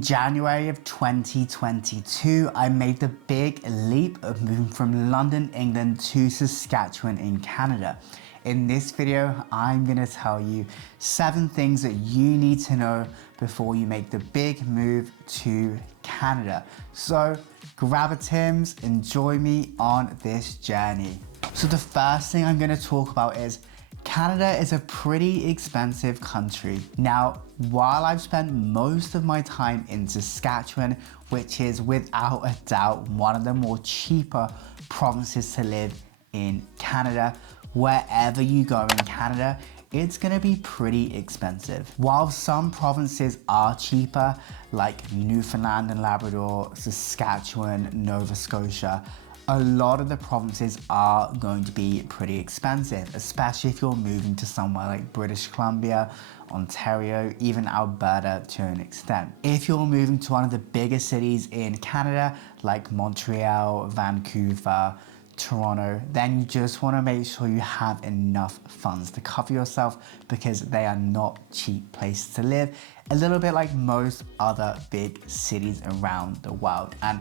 In January of 2022, I made the big leap of moving from London, England to Saskatchewan in Canada. In this video, I'm gonna tell you 7 things that you need to know before you make the big move to Canada. So grab a Tim's and join me on this journey. So the first thing I'm gonna talk about is Canada is a pretty expensive country. Now, while I've spent most of my time in Saskatchewan, which is without a doubt one of the more cheaper provinces to live in Canada, wherever you go in Canada, it's gonna be pretty expensive. While some provinces are cheaper, like Newfoundland and Labrador, Saskatchewan, Nova Scotia, a lot of the provinces are going to be pretty expensive, especially if you're moving to somewhere like British Columbia, Ontario, even Alberta to an extent. If you're moving to one of the bigger cities in Canada, like Montreal, Vancouver, Toronto, then you just want to make sure you have enough funds to cover yourself because they are not cheap places to live, a little bit like most other big cities around the world. And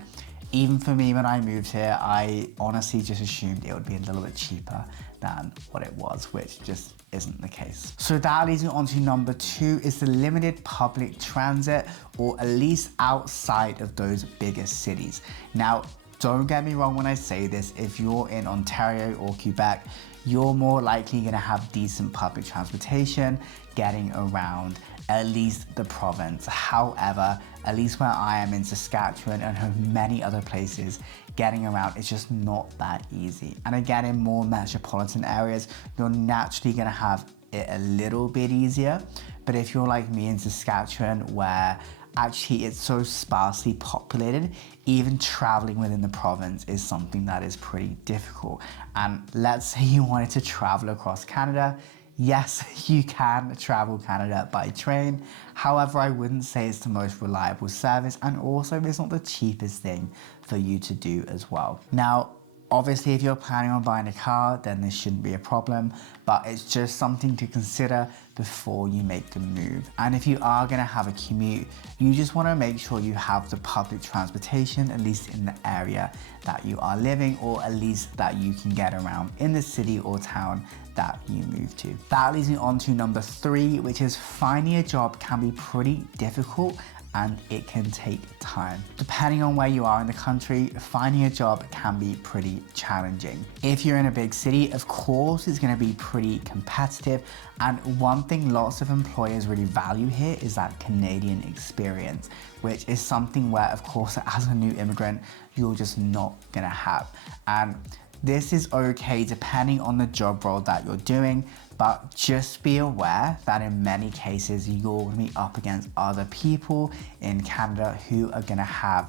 even for me, when I moved here, I honestly just assumed it would be a little bit cheaper than what it was, which just isn't the case. So that leads me on to number 2 is the limited public transit, or at least outside of those bigger cities. Now, don't get me wrong when I say this, if you're in Ontario or Quebec, you're more likely gonna have decent public transportation getting around at least the province. However, at least where I am in Saskatchewan and many other places, getting around is just not that easy. And again, in more metropolitan areas, you're naturally gonna have it a little bit easier. But if you're like me in Saskatchewan, where actually it's so sparsely populated, even traveling within the province is something that is pretty difficult. And let's say you wanted to travel across Canada, yes, you can travel Canada by train. However, I wouldn't say it's the most reliable service, and also it's not the cheapest thing for you to do as well. Now, obviously, if you're planning on buying a car, then this shouldn't be a problem, but it's just something to consider before you make the move. And if you are gonna have a commute, you just wanna make sure you have the public transportation, at least in the area that you are living, or at least that you can get around in the city or town that you move to. That leads me on to number 3, which is finding a job can be pretty difficult and it can take time. Depending on where you are in the country, finding a job can be pretty challenging. If you're in a big city, of course, it's gonna be pretty competitive. And one thing lots of employers really value here is that Canadian experience, which is something where, of course, as a new immigrant, you're just not gonna have. And this is okay depending on the job role that you're doing, but just be aware that in many cases you're gonna be up against other people in Canada who are gonna have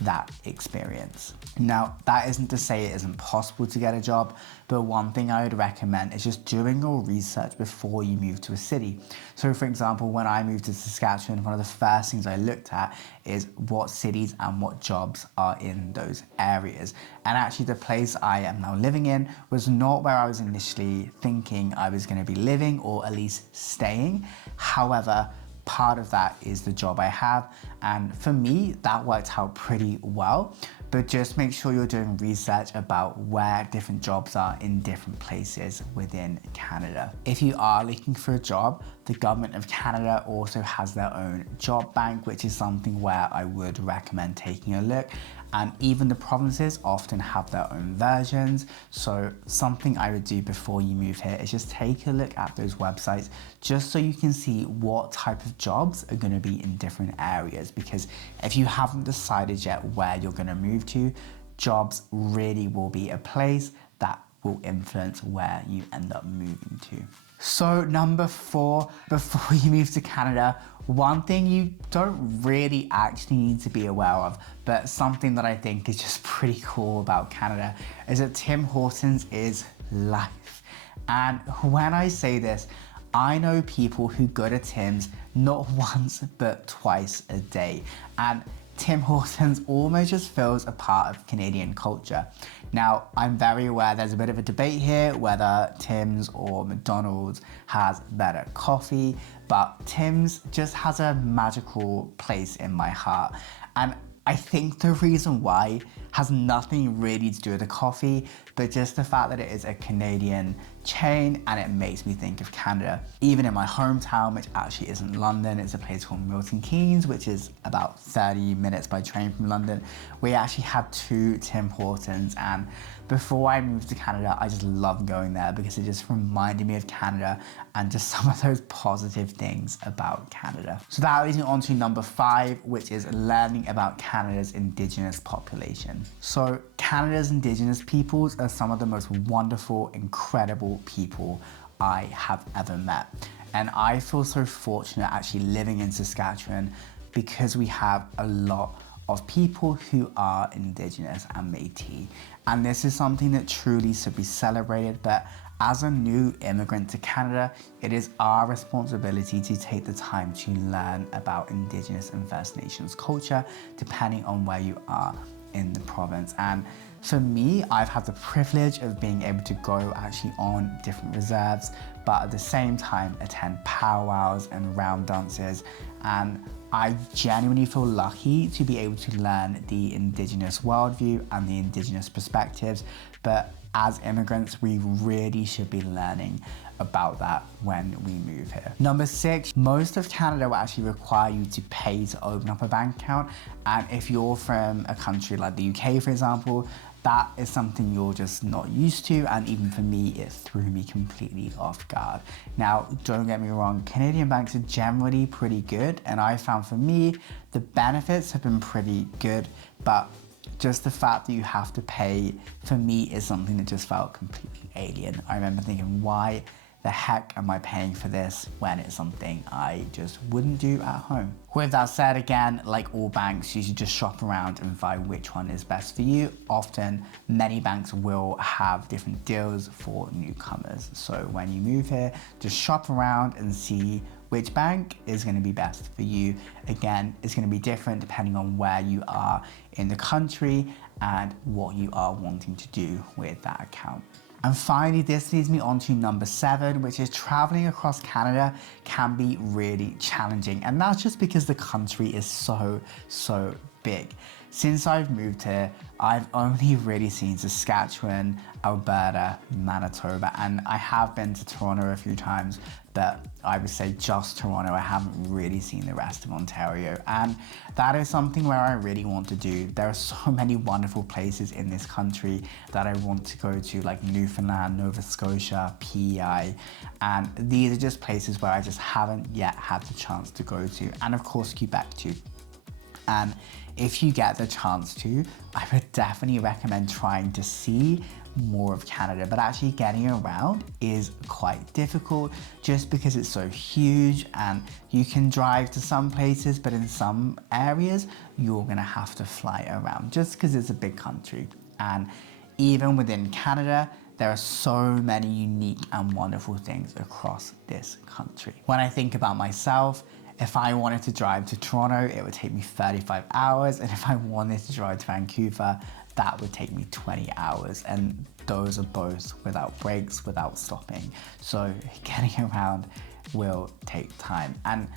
that experience. Now, that isn't to say it isn't possible to get a job, but one thing I would recommend is just doing your research before you move to a city. So for example, when I moved to Saskatchewan, one of the first things I looked at is what cities and what jobs are in those areas. And actually the place I am now living in was not where I was initially thinking I was gonna be living, or at least staying. However, part of that is the job I have, and for me that worked out pretty well. But just make sure you're doing research about where different jobs are in different places within Canada. If you are looking for a job, the government of Canada also has their own job bank, which is something where I would recommend taking a look. And even the provinces often have their own versions. So something I would do before you move here is just take a look at those websites, just so you can see what type of jobs are gonna be in different areas. Because if you haven't decided yet where you're gonna move to, jobs really will be a place that will influence where you end up moving to. So number 4, before you move to Canada, one thing you don't really actually need to be aware of, but something that I think is just pretty cool about Canada, is that Tim Hortons is life. And when I say this, I know people who go to Tim's not once, but twice a day. And Tim Hortons almost just feels a part of Canadian culture. Now, I'm very aware there's a bit of a debate here whether Tim's or McDonald's has better coffee, but Tim's just has a magical place in my heart. And I think the reason why has nothing really to do with the coffee, but just the fact that it is a Canadian chain and it makes me think of Canada. Even in my hometown, which actually isn't London, it's a place called Milton Keynes, which is about 30 minutes by train from London. We actually had 2 Tim Hortons, and before I moved to Canada, I just loved going there because it just reminded me of Canada and just some of those positive things about Canada. So that leads me on to number 5, which is learning about Canada's Indigenous population. So Canada's Indigenous peoples are some of the most wonderful, incredible people I have ever met. And I feel so fortunate actually living in Saskatchewan because we have a lot of people who are Indigenous and Métis. And this is something that truly should be celebrated, but as a new immigrant to Canada, it is our responsibility to take the time to learn about Indigenous and First Nations culture, depending on where you are in the province. And for me, I've had the privilege of being able to go actually on different reserves, but at the same time attend powwows and round dances. And I genuinely feel lucky to be able to learn the Indigenous worldview and the Indigenous perspectives. But as immigrants, we really should be learning about that when we move here. Number 6, most of Canada will actually require you to pay to open up a bank account. And if you're from a country like the UK, for example, that is something you're just not used to, and even for me, it threw me completely off guard. Now, don't get me wrong, Canadian banks are generally pretty good, and I found for me, the benefits have been pretty good, but just the fact that you have to pay, for me, is something that just felt completely alien. I remember thinking, why the heck am I paying for this when it's something I just wouldn't do at home? With that said, again, like all banks, you should just shop around and find which one is best for you. Often, many banks will have different deals for newcomers. So when you move here, just shop around and see which bank is going to be best for you. Again, it's going to be different depending on where you are in the country and what you are wanting to do with that account. And finally, this leads me on to number 7, which is traveling across Canada can be really challenging. And that's just because the country is so big. Since I've moved here, I've only really seen Saskatchewan, Alberta, Manitoba, and I have been to Toronto a few times, but I would say just Toronto. I haven't really seen the rest of Ontario, and that is something where I really want to do. There are so many wonderful places in this country that I want to go to, like Newfoundland, Nova Scotia, PEI, and these are just places where I just haven't yet had the chance to go to, and of course Quebec too. And if you get the chance to, I would definitely recommend trying to see more of Canada, but actually getting around is quite difficult just because it's so huge, and you can drive to some places, but in some areas you're gonna have to fly around just because it's a big country. And even within Canada, there are so many unique and wonderful things across this country. When I think about myself, if I wanted to drive to Toronto, it would take me 35 hours. And if I wanted to drive to Vancouver, that would take me 20 hours. And those are both without breaks, without stopping. So getting around will take time. And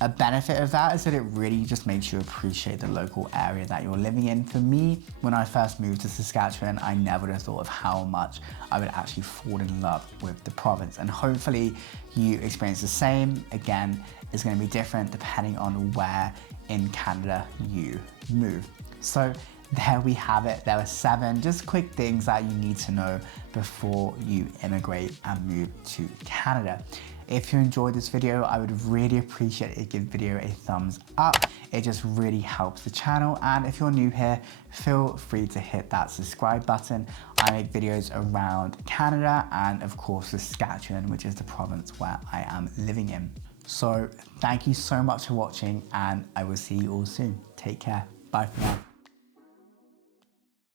a benefit of that is that it really just makes you appreciate the local area that you're living in. For me, when I first moved to Saskatchewan, I never would have thought of how much I would actually fall in love with the province. And hopefully you experience the same. Again, it's going to be different depending on where in Canada you move. So there we have it. There are 7 just quick things that you need to know before you immigrate and move to Canada. If you enjoyed this video, I would really appreciate it if you give the video a thumbs up. It just really helps the channel. And if you're new here, feel free to hit that subscribe button. I make videos around Canada and of course Saskatchewan, which is the province where I am living in. So thank you so much for watching, and I will see you all soon. Take care. Bye for now.